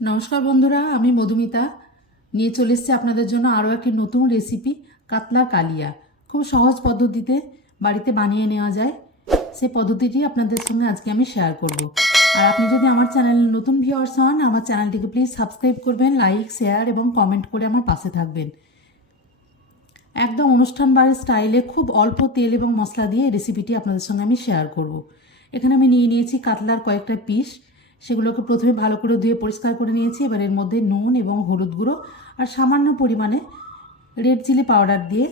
নমস্কার বন্ধুরা, আমি মধুমিতা নিয়ে চলে এসেছি আপনাদের জন্য আরও একটি নতুন রেসিপি কাতলা কালিয়া। খুব সহজ পদ্ধতিতে বাড়িতে বানিয়ে নেওয়া যায়, সেই পদ্ধতিটি আপনাদের সঙ্গে আজকে আমি শেয়ার করব। আর আপনি যদি আমার চ্যানেল নতুন ভিউয়ার্স হন, আমার চ্যানেলটিকে প্লিজ সাবস্ক্রাইব করবেন, লাইক শেয়ার এবং কমেন্ট করে আমার পাশে থাকবেন। একদম অনুষ্ঠান বাড়ির স্টাইলে খুব অল্প তেল এবং মশলা দিয়ে রেসিপিটি আপনাদের সঙ্গে আমি শেয়ার করব। এখানে আমি নিয়ে নিয়েছি কাতলার কয়েকটা পিস, সেগুলোকে প্রথমে ভালো করে ধুয়ে পরিষ্কার করে নিয়েছি। এবার এর মধ্যে নুন এবং হলুদ গুঁড়ো আর সামান্য পরিমাণে রেড চিলি পাউডার দিয়ে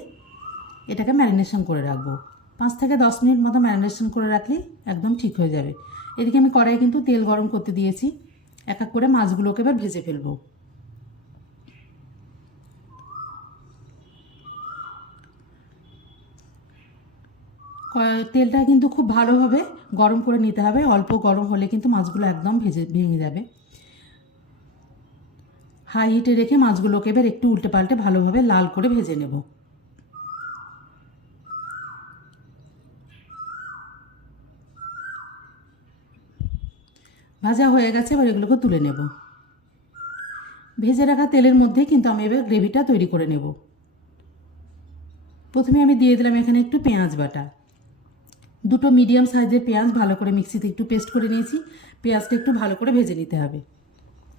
এটাকে ম্যারিনেশন করে রাখবো। 5 থেকে 10 মিনিট মতো ম্যারিনেশন করে রাখলেই একদম ঠিক হয়ে যাবে। এদিকে আমি কড়াইয়ে কিন্তু তেল গরম করতে দিয়েছি। এক এক করে মাছগুলোকে এবার ভেজে ফেলবো। তেলটা কিন্তু খুব ভালোভাবে গরম করে নিতে হবে। অল্প গরম হলে কিন্তু মাছগুলো একদম ভেঙে যাবে। হাই হিটে রেখে মাছগুলোকে এবার একটু উল্টে পাল্টে ভালোভাবে লাল করে ভেজে নেব। ভাজা হয়ে গেছে, এবার এগুলোকে তুলে নেব। ভেজে রাখা তেলের মধ্যে কিন্তু আমি এবার গ্রেভিটা তৈরি করে নেব। প্রথমে আমি দিয়ে দিলাম এখানে একটু পেঁয়াজ বাটা। দুটো মিডিয়াম সাইজের পেঁয়াজ ভালো করে মিক্সিতে একটু পেস্ট করে নিয়েছি। পেঁয়াজটা একটু ভালো করে ভেজে নিতে হবে।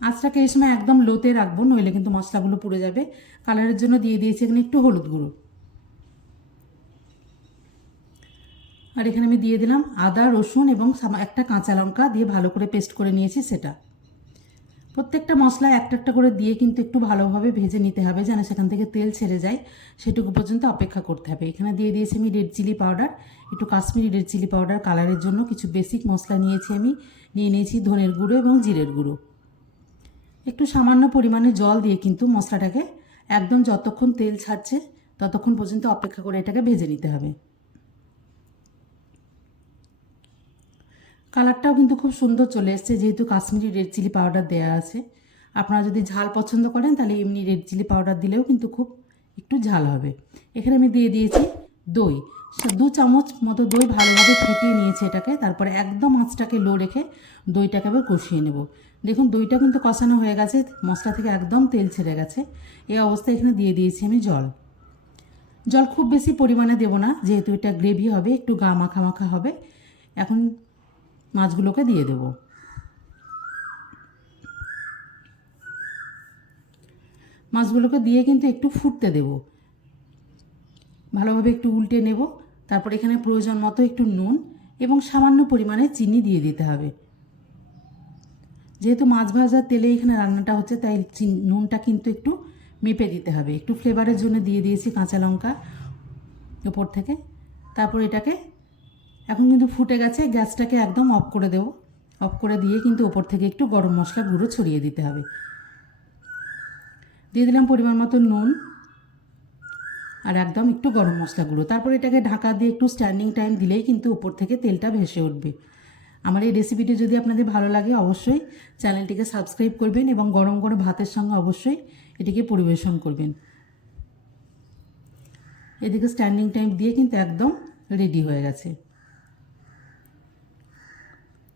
আঁচটাকে এই সময় একদম লোতে রাখবো, নইলে কিন্তু মশলাগুলো পুড়ে যাবে। কালারের জন্য দিয়ে দিয়েছি এখানে একটু হলুদ গুঁড়ো। আর এখানে আমি দিয়ে দিলাম আদা, রসুন এবং একটা কাঁচা লঙ্কা দিয়ে ভালো করে পেস্ট করে নিয়েছি সেটা। প্রত্যেকটা মশলা একটা একটা করে দিয়ে কিন্তু একটু ভালোভাবে ভেজে নিতে হবে, যেন সেখান থেকে তেল ছেড়ে যায়, সেটুকু পর্যন্ত অপেক্ষা করতে হবে। এখানে দিয়ে দিয়েছি আমি রেড চিলি পাউডার, একটু কাশ্মীরি রেড চিলি পাউডার কালারের জন্য। কিছু বেসিক মশলা নিয়েছি আমি, নিয়ে নিয়েছি ধনের গুঁড়ো এবং জিরের গুঁড়ো। একটু সামান্য পরিমাণে জল দিয়ে কিন্তু মশলাটাকে একদম যতক্ষণ তেল ছাড়ছে ততক্ষণ পর্যন্ত অপেক্ষা করে এটাকে ভেজে নিতে হবে। কালারটাও কিন্তু খুব সুন্দর চলে এসছে, যেহেতু কাশ্মীরি রেড চিলি পাউডার দেওয়া আছে। আপনারা যদি ঝাল পছন্দ করেন তাহলে এমনি রেড চিলি পাউডার দিলেও কিন্তু খুব একটু ঝাল হবে। এখানে আমি দিয়ে দিয়েছি দই। 2 চামচ মতো দই ভালোভাবে ফেটিয়ে নিয়েছি এটাকে। তারপরে একদম আঁচটাকে লো রেখে দইটাকে আবার কষিয়ে নেব। দেখুন দইটা কিন্তু কষানো হয়ে গেছে, মশলা থেকে একদম তেল ছেড়ে গেছে। এই অবস্থায় এখানে দিয়ে দিয়েছি আমি জল। জল খুব বেশি পরিমাণে দেব না, যেহেতু এটা গ্রেভি হবে, একটু গা মাখা মাখা হবে। এখন মাছগুলোকে দিয়ে দেব। মাছগুলোকে দিয়ে কিন্তু একটু ফুটতে দেব, ভালোভাবে একটু উল্টে নেব। তারপর এখানে প্রয়োজন মতো একটু নুন এবং সামান্য পরিমাণে চিনি দিয়ে দিতে হবে। যেহেতু মাছ ভাজার তেলে এখানে রান্নাটা হচ্ছে, তাই নুনটা কিন্তু একটু মেপে দিতে হবে। একটু ফ্লেভারের জন্য দিয়ে দিয়েছি কাঁচা লঙ্কা ওপর থেকে। তারপর এটাকে এখন কিন্তু ফুটে গেছে, গ্যাসটাকে একদম অফ করে দেব। অফ করে দিয়ে কিন্তু ওপর থেকে একটু গরম মশলা গুঁড়ো ছড়িয়ে দিতে হবে। দিয়ে দিলাম পরিমাণ মতো নুন আর একদম একটু গরম মশলা গুঁড়ো। তারপর এটাকে ঢাকা দিয়ে একটু স্ট্যান্ডিং টাইম দিলেই কিন্তু উপর থেকে তেলটা ভেসে উঠবে। আমার এই রেসিপিটি যদি আপনাদের ভালো লাগে অবশ্যই চ্যানেলটিকে সাবস্ক্রাইব করবেন এবং গরম গরম ভাতের সঙ্গে অবশ্যই এটিকে পরিবেশন করবেন। এদিকে স্ট্যান্ডিং টাইম দিয়ে কিন্তু একদম রেডি হয়ে গেছে।